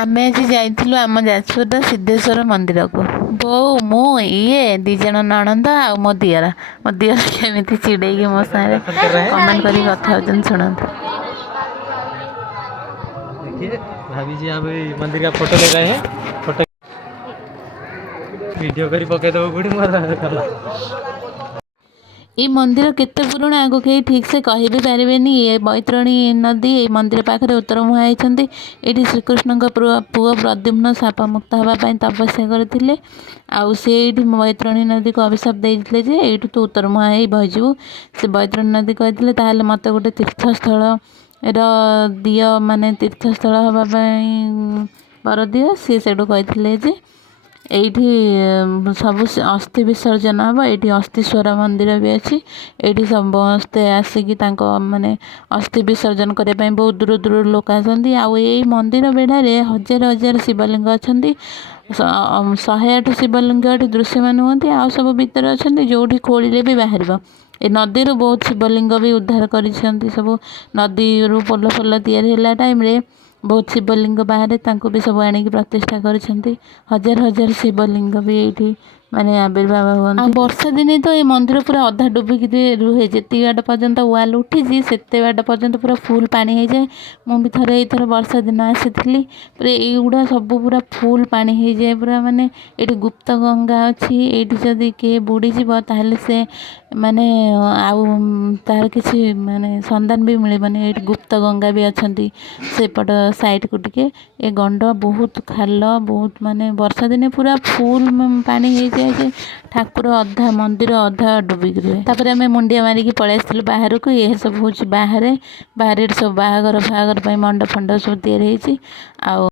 ଆମେ ଆଜି ଯାଇଥିଲୁ ଆମ ଯାଜପୁରର ସିଦ୍ଧେଶ୍ୱର ମନ୍ଦିରକୁ। ବୋଉ ମୁଁ ଇଏ ଦି ଜଣ ନଣନ୍ଦ ଆଉ ମୋ ଦିଅର କେମିତି ଚିଡ଼େଇକି ମୋ ସାଙ୍ଗରେ କମେଣ୍ଟ କରିକି କଥା ହେଉଛନ୍ତି ଶୁଣନ୍ତୁ। भाभी जी आप मंदिर का फोटो ले रहे हैं, फोटो वीडियो करी पके दो गुड़ी मार। এই ମନ୍ଦିର କେତେ ପୁରୁଣା ଆକୁ କେହି ଠିକ୍ ସେ କହି ବି ପାରିବେନି। ଏ ବୈତରଣୀ ନଦୀ ଏଇ ମନ୍ଦିର ପାଖରେ ଉତ୍ତରମୁହାଁ ହେଇଛନ୍ତି। ଏଇଠି ଶ୍ରୀକୃଷ୍ଣଙ୍କ ପୁଅ ପ୍ରଦ୍ୟୁମ୍ନ ଶାପମୁକ୍ତ ହେବା ପାଇଁ ତପସ୍ୟା କରିଥିଲେ। ଆଉ ସେ ଏଇଠି ବୈତରଣୀ ନଦୀକୁ ଅଭିଶାପ ଦେଇଥିଲେ ଯେ ଏଇଠୁ ତୁ ଉତ୍ତରମୁହାଁ ହେଇ ବହିଯିବୁ। ସେ ବୈତରଣୀ ନଦୀ କହିଥିଲେ ତାହେଲେ ମୋତେ ଗୋଟେ ତୀର୍ଥସ୍ଥଳର ଦିଅ, ମାନେ ତୀର୍ଥସ୍ଥଳ ହେବା ପାଇଁ ବର ଦିଅ। ସିଏ ସେଇଠୁ କହିଥିଲେ ଯେ ଏଇଠି ସବୁ ଅସ୍ଥି ବିସର୍ଜନ ହେବ। ଏଇଠି ଅସ୍ଥିଶ୍ୱର ମନ୍ଦିର ବି ଅଛି। ଏଇଠି ସମସ୍ତେ ଆସିକି ତାଙ୍କ ମାନେ ଅସ୍ଥି ବିସର୍ଜନ କରିବା ପାଇଁ ବହୁତ ଦୂର ଦୂରରୁ ଲୋକ ଆସନ୍ତି। ଆଉ ଏଇ ମନ୍ଦିର ବେଢ଼ାରେ ହଜାର ହଜାର ଶିବଲିଙ୍ଗ ଅଛନ୍ତି। 108 ଶିବଲିଙ୍ଗ ଏଠି ଦୃଶ୍ୟମାନ ହୁଅନ୍ତି। ଆଉ ସବୁ ଭିତରେ ଅଛନ୍ତି, ଯେଉଁଠି ଖୋଳିଲେ ବି ବାହାରିବ। ଏ ନଦୀରୁ ବହୁତ ଶିବଲିଙ୍ଗ ବି ଉଦ୍ଧାର କରିଛନ୍ତି। ସବୁ ନଦୀରୁ ପୋଲ ଫୋଲ ତିଆରି ହେଲା ଟାଇମ୍ରେ ବହୁତ ଶିବଲିଙ୍ଗ ବାହାରେ, ତାଙ୍କୁ ବି ସବୁ ଆଣିକି ପ୍ରତିଷ୍ଠା କରିଛନ୍ତି। ହଜାର ହଜାର ଶିବଲିଙ୍ଗ ବି ଏଇଠି ମାନେ ଆବିର୍ଭାବ ହୁଅନ୍ତି। ଆଉ ବର୍ଷା ଦିନେ ତ ଏ ମନ୍ଦିର ପୁରା ଅଧା ଡୁବିକି ରୁହେ। ଯେତିକି ବାଟ ପର୍ଯ୍ୟନ୍ତ ୱାଲ୍ ଉଠିଛି ସେତେ ବାଟ ପର୍ଯ୍ୟନ୍ତ ପୁରା ଫୁଲ୍ ପାଣି ହେଇଯାଏ। ମୁଁ ବି ଥରେ ଏଇଥର ବର୍ଷା ଦିନ ଆସିଥିଲି, ପୁରା ଏଇଗୁଡ଼ା ସବୁ ପୁରା ଫୁଲ୍ ପାଣି ହେଇଯାଏ ପୁରା। ମାନେ ଏଇଠି ଗୁପ୍ତ ଗଙ୍ଗା ଅଛି। ଏଇଠି ଯଦି କିଏ ବୁଡ଼ିଯିବ ତାହେଲେ ସେ ମାନେ ଆଉ ତାର କିଛି ମାନେ ସନ୍ଧାନ ବି ମିଳିବନି। ଏଇଠି ଗୁପ୍ତ ଗଙ୍ଗା ବି ଅଛନ୍ତି ସେପଟ ସାଇଡ଼୍କୁ ଟିକେ। ଏ ଗଣ୍ଡ ବହୁତ ଖାଲ, ବହୁତ ମାନେ ବର୍ଷା ଦିନେ ପୁରା ଫୁଲ୍ ପାଣି ହେଇଯାଏ ଯେ ଠାକୁର ଅଧା ମନ୍ଦିର ଅଧା ଡୁବିକି ରୁହେ। ତାପରେ ଆମେ ମୁଣ୍ଡିଆ ମାରିକି ପଳେଇ ଆସିଥିଲୁ ବାହାରକୁ। ଏ ସବୁ ହେଉଛି ବାହାରେ ଏଠି ସବୁ ବାହାଘର ଫାହାଘର ପାଇଁ ମଣ୍ଡପ ଫଣ୍ଡପ ସବୁ ତିଆରି ହେଇଛି। ଆଉ